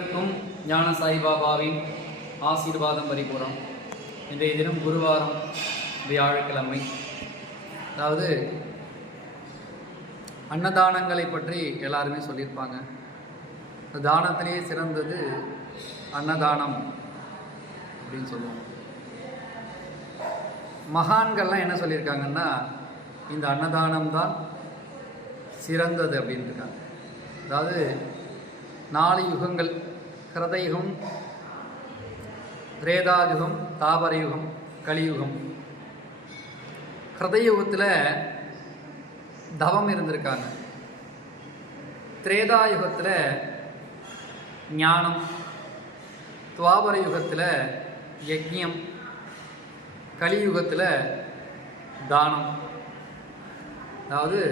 அனைவருக்கும் ஞான சாய்பாபாவின் ஆசீர்வாதம் பரிபூரம். இன்றைய தினம் குருவாரம், வியாழக்கிழமை. அதாவது அன்னதானங்களை பற்றி எல்லாருமே சொல்லியிருப்பாங்க. இந்த தானத்திலேயே சிறந்தது அன்னதானம் அப்படின்னு சொல்லுவோம். மகான்கள்லாம் என்ன சொல்லியிருக்காங்கன்னா, இந்த அன்னதானம் தான் சிறந்தது அப்படின்னு இருக்காங்க. அதாவது 4 யுகங்கள், கிருதயுகம், திரேதாயுகம், தாபரயுகம், கலியுகம். கிருதயுகத்தில் தவம் இருந்திருக்காங்க. திரேதாயுகத்தில் ஞானம், துவாபர யுகத்தில் யஜ்ஞம், கலியுகத்தில் தானம். அதாவது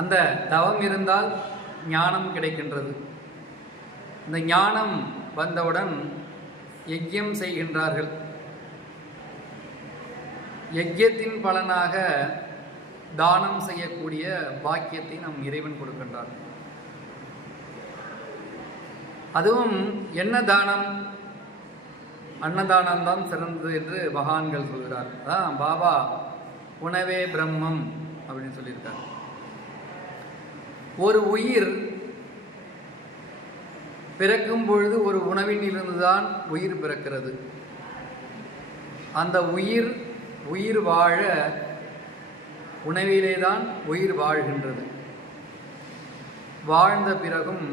அந்த தவம் இருந்தால் ஞானம் கிடைக்கின்றது. இந்த ஞானம் வந்தவுடன் யஜ்யம் செய்கின்றார்கள். யஜ்யத்தின் பலனாக தானம் செய்யக்கூடிய பாக்கியத்தை நம் இறைவன் கொடுக்கின்றார். அதுவும் என்ன தானம்? அன்னதானம் தான் சிறந்தது என்று மகான்கள் சொல்கிறார். அதான் பாபா உணவே பிரம்மம் அப்படின்னு சொல்லியிருக்கார். ஒரு உயிர் பிறக்கும் பொழுது ஒரு உணவில் இருந்துதான் உயிர் பிறக்கிறது. அந்த உயிர் வாழ உணவிலே தான் உயிர் வாழ்கின்றது. வாழ்ந்த பிறகும்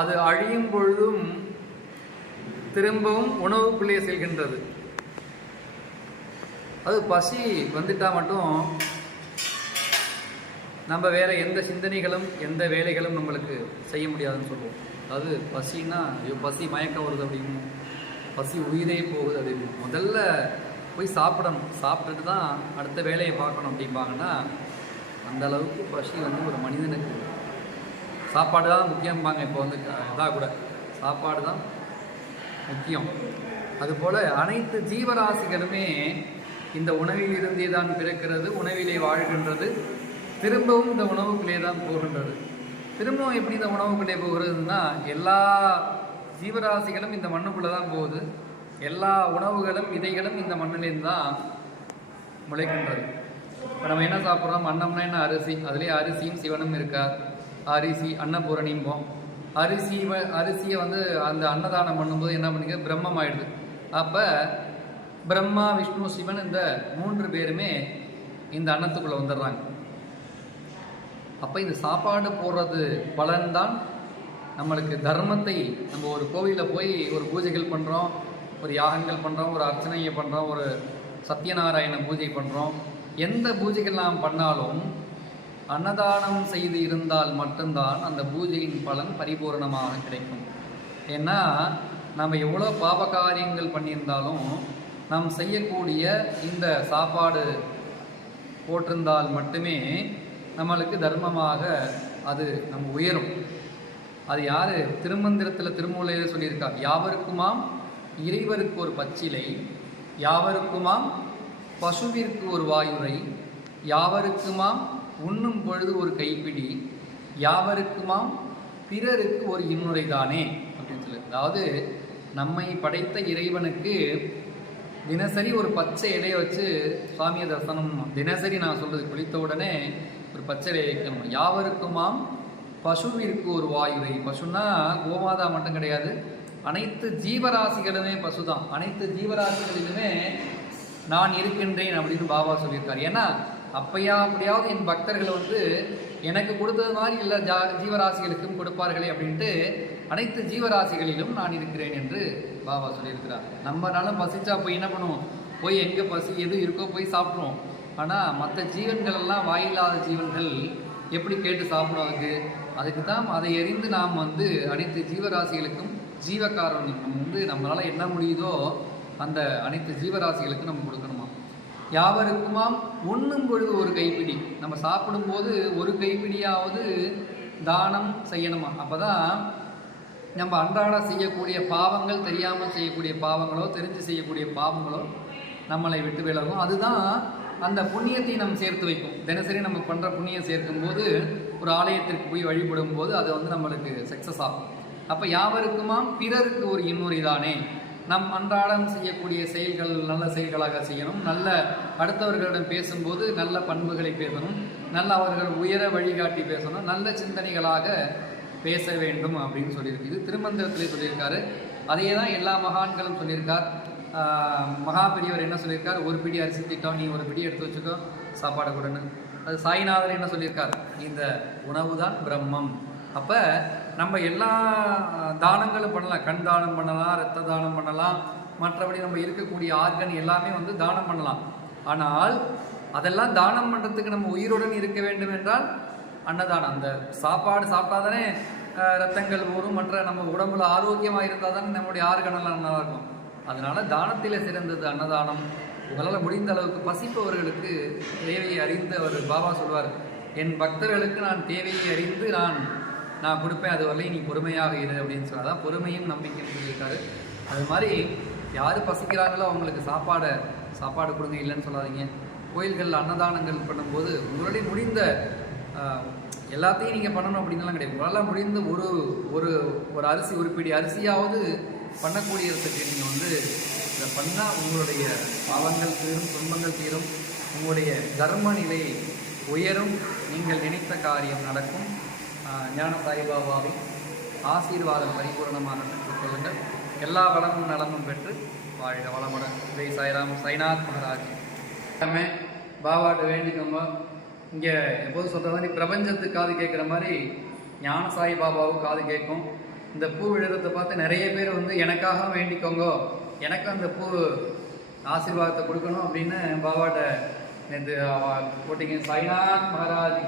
அது அழியும் பொழுதும் திரும்பவும் உணவுக்குள்ளே செல்கின்றது. அது பசி வந்துட்டா மட்டும் நம்ம வேறு எந்த சிந்தனைகளும் எந்த வேலைகளும் நம்மளுக்கு செய்ய முடியாதுன்னு சொல்லுவோம். அதாவது பசின்னா, ஐயோ பசி மயக்கம் வருது அப்படிங்கும், பசி உயிரே போகுது அப்படின்னு. முதல்ல போய் சாப்பிடணும், சாப்பிட்டுட்டு தான் அடுத்த வேலையை பார்க்கணும் அப்படிம்பாங்கன்னா, அந்த அளவுக்கு பசி ஒரு மனிதனுக்கு சாப்பாடு தான் முக்கியம்பாங்க. இப்போ இதாக கூட சாப்பாடு தான் முக்கியம். அதுபோல் அனைத்து ஜீவராசிகளுமே இந்த உணவில் இருந்தே தான் பிறக்கிறது, உணவிலே வாழ்கின்றது, திரும்பவும் இந்த உணவுக்குள்ளே தான் போகின்றது. திரும்பவும் எப்படி இந்த உணவுக்குள்ளே போகிறதுனா, எல்லா ஜீவராசிகளும் இந்த மண்ணுக்குள்ளே தான் போகுது. எல்லா உணவுகளும் விதைகளும் இந்த மண்ணிலேருந்து தான் முளைக்கின்றது. இப்போ நம்ம என்ன சாப்பிட்றோம்? அன்னம்னா என்ன? அரிசி. அதுலேயே அரிசியும் சிவனும் இருக்கா. அரிசி அன்னபூரணிம்போம். அரிசியை அந்த அன்னதானம் பண்ணும்போது என்ன பண்ணிக்க, பிரம்மம் ஆயிடுது. அப்போ பிரம்மா, விஷ்ணு, சிவன் இந்த 3 பேருமே இந்த அன்னத்துக்குள்ளே வந்துடுறாங்க. அப்போ இந்த சாப்பாடு போடுறது பலன்தான் நம்மளுக்கு தர்மத்தை. நம்ம ஒரு கோவிலில் போய் ஒரு பூஜைகள் பண்ணுறோம், ஒரு யாகங்கள் பண்ணுறோம், ஒரு அர்ச்சனையை பண்ணுறோம், ஒரு சத்யநாராயண பூஜை பண்ணுறோம். எந்த பூஜைகள் நாம் பண்ணாலும் அன்னதானம் செய்து இருந்தால் மட்டும்தான் அந்த பூஜையின் பலன் பரிபூர்ணமாக கிடைக்கும். ஏன்னா நம்ம எவ்வளோ பாப காரியங்கள் பண்ணியிருந்தாலும் நாம் செய்யக்கூடிய இந்த சாப்பாடு போட்டிருந்தால் மட்டுமே நம்மளுக்கு தர்மமாக அது நம்ம உயரும். அது யார்? திருமந்திரத்தில் திருமூலையில் சொல்லியிருக்கா, யாவருக்குமாம் இறைவருக்கு ஒரு பச்சிலை, யாவருக்குமாம் பசுவிற்கு ஒரு வாயுரை, யாவருக்குமாம் உண்ணும் பொழுது ஒரு கைப்பிடி, யாவருக்குமாம் பிறருக்கு ஒரு இன்னுரை தானே அப்படின்னு சொல்லி. அதாவது நம்மை படைத்த இறைவனுக்கு தினசரி ஒரு பச்சை இலையை வச்சு சுவாமியை தரிசனம். தினசரி நான் சொல்றது, குளித்த உடனே ஒரு பச்சை இலையை வைக்கணும். யாவருக்குமாம் பசுவிற்கு ஒரு வாயுரை. பசுன்னா கோமாதா மட்டும் கிடையாது, அனைத்து ஜீவராசிகளுமே பசுதான். அனைத்து ஜீவராசிகளிலுமே நான் இருக்கின்றேன் அப்படின்னு பாபா சொல்லியிருக்காரு. ஏன்னா அப்படியாவது என் பக்தர்கள் எனக்கு கொடுத்தது மாதிரி எல்லா ஜீவராசிகளுக்கும் கொடுப்பார்களே அப்படின்ட்டு அனைத்து ஜீவராசிகளிலும் நான் இருக்கிறேன் என்று பாபா சொல்லியிருக்கிறார். நம்மளால பசிச்சா போய் என்ன பண்ணுவோம்? போய் எங்கே பசி எது இருக்கோ போய் சாப்பிட்ருவோம். ஆனால் மற்ற ஜீவன்கள் எல்லாம் வாயில்லாத ஜீவன்கள் எப்படி கேட்டு சாப்பிடும்? அதுக்கு தான் அதை எறிந்து நாம் அனைத்து ஜீவராசிகளுக்கும் ஜீவகாரணம் நம்ம நம்மளால் என்ன முடியுதோ அந்த அனைத்து ஜீவராசிகளுக்கும் நம்ம கொடுக்கணுமா. யாவருக்குமாம் உண்ணும் பொழுது ஒரு கைப்பிடி. நம்ம சாப்பிடும்போது ஒரு கைப்பிடியாவது தானம் செய்யணுமா. அப்போ தான் நம்ம அன்றாட செய்யக்கூடிய பாவங்கள், தெரியாமல் செய்யக்கூடிய பாவங்களோ தெரிஞ்சு செய்யக்கூடிய பாவங்களோ நம்மளை விட்டு விலகும். அதுதான் அந்த புண்ணியத்தை நம்ம சேர்த்து வைக்கும். தினசரி நம்ம பண்ணுற புண்ணியம் சேர்க்கும்போது ஒரு ஆலயத்திற்கு போய் வழிபடும் போது அது வந்து நம்மளுக்கு சக்ஸஸ் ஆகும். அப்போ யாவருக்குமாம் பிறருக்கு ஒரு இன்னொரு தானே, நம் அன்றாடம் செய்யக்கூடிய செயல்கள் நல்ல செயல்களாக செய்யணும், நல்ல அடுத்தவர்களிடம் பேசும்போது நல்ல பண்புகளை பேசணும், நல்ல அவர்கள் உயர வழிகாட்டி பேசணும், நல்ல சிந்தனைகளாக பேச வேண்டும் அப்படின்னு சொல்லியிருக்கு. இது திருமந்திரத்திலே சொல்லியிருக்காரு. அதே தான் எல்லா மகான்களும் சொல்லியிருக்கார். மகா பெரியவர் என்ன சொல்லியிருக்கார், ஒரு பிடி அரிசி திட்டம், நீ ஒரு பிடி எடுத்து வச்சுக்கோ சாப்பாடு கொடுன்னு. அது சாய்நாதர் என்ன சொல்லியிருக்கார், இந்த உணவு தான் பிரம்மம். அப்போ நம்ம எல்லா தானங்களும் பண்ணலாம், கண் தானம் பண்ணலாம், இரத்த தானம் பண்ணலாம், மற்றபடி நம்ம இருக்கக்கூடிய ஆர்கன் எல்லாமே வந்து தானம் பண்ணலாம். ஆனால் அதெல்லாம் தானம் பண்ணுறதுக்கு நம்ம உயிருடன் இருக்க வேண்டும் என்றால் அன்னதானம், அந்த சாப்பாடு சாப்பிட்டாதானே ரத்தங்கள் ஊறும், மற்ற நம்ம உடம்புல ஆரோக்கியமாக இருந்தால் தானே நம்முடைய ஆர்கனெல்லாம் நல்லா இருக்கும். அதனால தானத்தில் சிறந்தது அன்னதானம். உங்களால் முடிந்த அளவுக்கு பசிப்பவர்களுக்கு தேவையை அறிந்து அவர் பாபா சொல்வார், என் பக்தர்களுக்கு நான் தேவையை அறிந்து நான் கொடுப்பேன், அது வரலையும் நீ பொறுமையாக இரு அப்படின்னு சொல்லி. அதான் பொறுமையும் நம்பிக்கைன்னு சொல்லியிருக்காரு. அது மாதிரி யார் பசிக்கிறாங்களோ அவங்களுக்கு சாப்பாடு கொடுங்க, இல்லைன்னு சொல்லாதீங்க. கோயில்கள் அன்னதானங்கள் பண்ணும்போது உங்களுடைய முடிந்த எல்லாத்தையும் நீங்கள் பண்ணணும் அப்படின்லாம் கிடையாது. உங்களால் முடிந்த ஒரு அரிசி, ஒரு பிடி அரிசியாவது பண்ணக்கூடியதுக்கு நீங்கள் வந்து இதை பண்ணால் உங்களுடைய பாவங்கள் தீரும், துன்பங்கள் தீரும், உங்களுடைய தர்ம நிலை உயரும், நீங்கள் நினைத்த காரியம் நடக்கும். ஞான சாய்பாபாவின் ஆசீர்வாதம் பரிபூர்ணமாக பெற்றுக்கொள்ளுங்கள். எல்லா வளமும் நலமும் பெற்று வாழ்க வளமுடன். ஜெய் சாய்ராம். சாய்நாத் மகாராஜ். பாபாட்ட வேண்டிக்கோங்க. இங்கே எப்போதும் சொல்கிற மாதிரி பிரபஞ்சத்துக்கு காது கேட்குற மாதிரி ஞான சாய்பாபாவுக்கு காது கேட்கும். இந்த பூ விழுறதை பார்த்து நிறைய பேர் வந்து எனக்காக வேண்டிக்கோங்க, எனக்கு அந்த பூ ஆசீர்வாதத்தை கொடுக்கணும் அப்படின்னு பாபாட்ட நேற்று போட்டிங்க. சாய்நாத் மகாராஜ்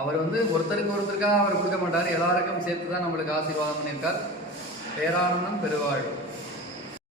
அவர் வந்து ஒருத்தருக்காக அவர் கொடுக்க மாட்டார், எல்லாருக்கும் சேர்த்து தான் நம்மளுக்கு ஆசீர்வாதம் பண்ணியிருக்கார். பேரானந்தம் பெருவாழ்வு.